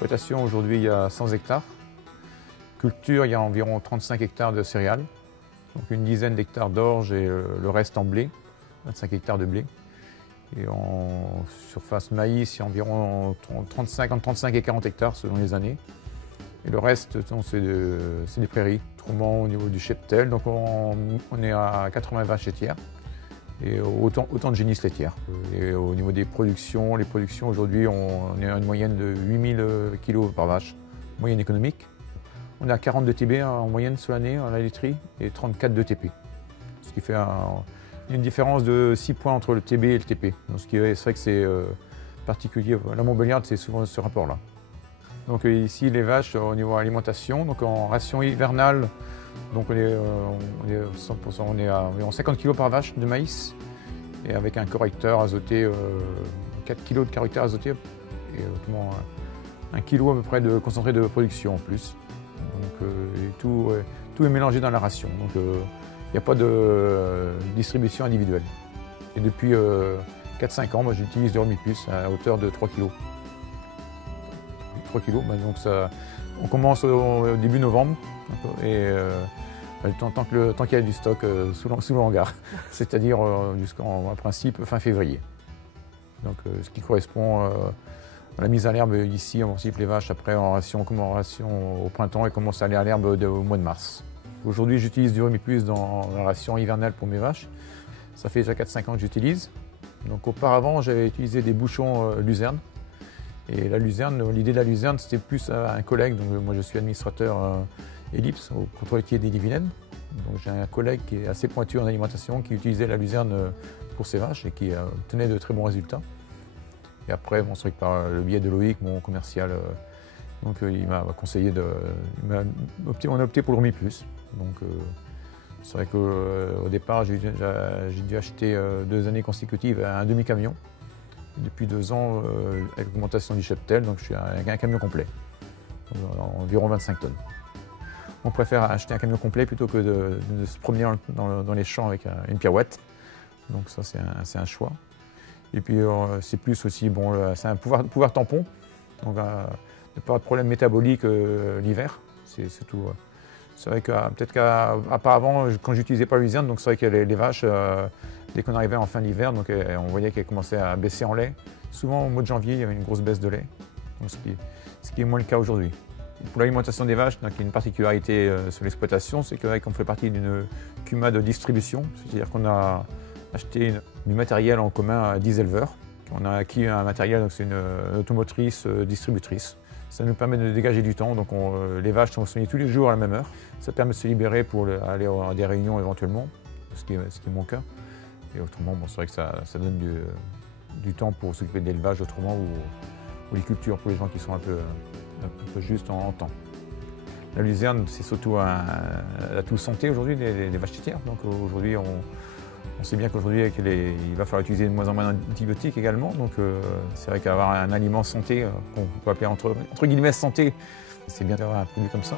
Exploitation, aujourd'hui, il y a 100 hectares. Culture, il y a environ 35 hectares de céréales. Donc une dizaine d'hectares d'orge et le reste en blé, 25 hectares de blé. Et en surface maïs, il y a environ 35 et 40 hectares selon les années. Et le reste, c'est des prairies. Autrement, au niveau du cheptel, donc on est à 80 vaches laitières et autant de génisses laitières. Et au niveau des productions, les productions aujourd'hui, on est à une moyenne de 8000 kg par vache, moyenne économique. On est à 42 TB en moyenne sur l'année en laiterie et 34 de TP. Ce qui fait une différence de 6 points entre le TB et le TP. Donc c'est vrai que c'est particulier. La Montbéliarde, c'est souvent ce rapport-là. Donc ici, les vaches, au niveau alimentation, donc en ration hivernale, donc on est à environ 50 kg par vache de maïs et avec un correcteur azoté, 4 kg de correcteur azoté et autrement 1 kg à peu près de concentré de production en plus. Donc tout est mélangé dans la ration. Donc il n'y a pas de distribution individuelle. Et depuis 4-5 ans, moi j'utilise du Hormiplus à hauteur de 3 kg. 3 kg, donc on commence au début novembre et tant qu'il y a du stock sous le hangar, c'est-à-dire jusqu'en principe fin février. Donc ce qui correspond à la mise à l'herbe ici, on cible les vaches après en ration au printemps et commence à aller à l'herbe au mois de mars. Aujourd'hui j'utilise du Hormiplus dans la ration hivernale pour mes vaches. Ça fait déjà 4-5 ans que j'utilise. Donc auparavant j'avais utilisé des bouchons luzerne. Et la luzerne, l'idée de la luzerne, c'était plus un collègue. Donc moi je suis administrateur Ellipse au contrôle laitier d'Ille-et-Vilaine. Donc j'ai un collègue qui est assez pointu en alimentation, qui utilisait la luzerne pour ses vaches et qui obtenait de très bons résultats. Et après, c'est vrai que par le biais de Loïc, mon commercial, il m'a conseillé on a opté pour le Hormiplus. Donc c'est vrai qu'au départ, j'ai dû acheter 2 années consécutives un demi-camion. Depuis 2 ans, avec l'augmentation du cheptel, donc je suis avec un camion complet, environ 25 tonnes. On préfère acheter un camion complet plutôt que de se promener dans les champs avec une pirouette. Donc ça, c'est un choix. Et puis c'est plus aussi, c'est un pouvoir tampon, donc ne pas avoir de problème métabolique l'hiver, c'est tout. C'est vrai que peut-être qu'auparavant, quand j'utilisais pas la luzerne, donc c'est vrai que les vaches, dès qu'on arrivait en fin d'hiver, on voyait qu'elles commençaient à baisser en lait. Souvent au mois de janvier, il y avait une grosse baisse de lait, donc ce qui est moins le cas aujourd'hui. Pour l'alimentation des vaches, donc, il y a une particularité sur l'exploitation, c'est qu'on fait partie d'une CUMA de distribution, c'est-à-dire qu'on a acheté du matériel en commun à 10 éleveurs. On a acquis un matériel, donc c'est une automotrice distributrice. Ça nous permet de dégager du temps, donc les vaches sont soignées tous les jours à la même heure. Ça permet de se libérer pour aller à des réunions éventuellement, ce qui est mon cas. Et autrement, c'est vrai que ça donne du temps pour s'occuper de l'élevage autrement ou les cultures pour les gens qui sont un peu justes en temps. La luzerne, c'est surtout un atout santé aujourd'hui des vaches laitières. Donc aujourd'hui, on sait bien qu'aujourd'hui, il va falloir utiliser de moins en moins d'antibiotiques également. Donc c'est vrai qu'avoir un aliment santé, qu'on peut appeler entre guillemets santé, c'est bien d'avoir un produit comme ça.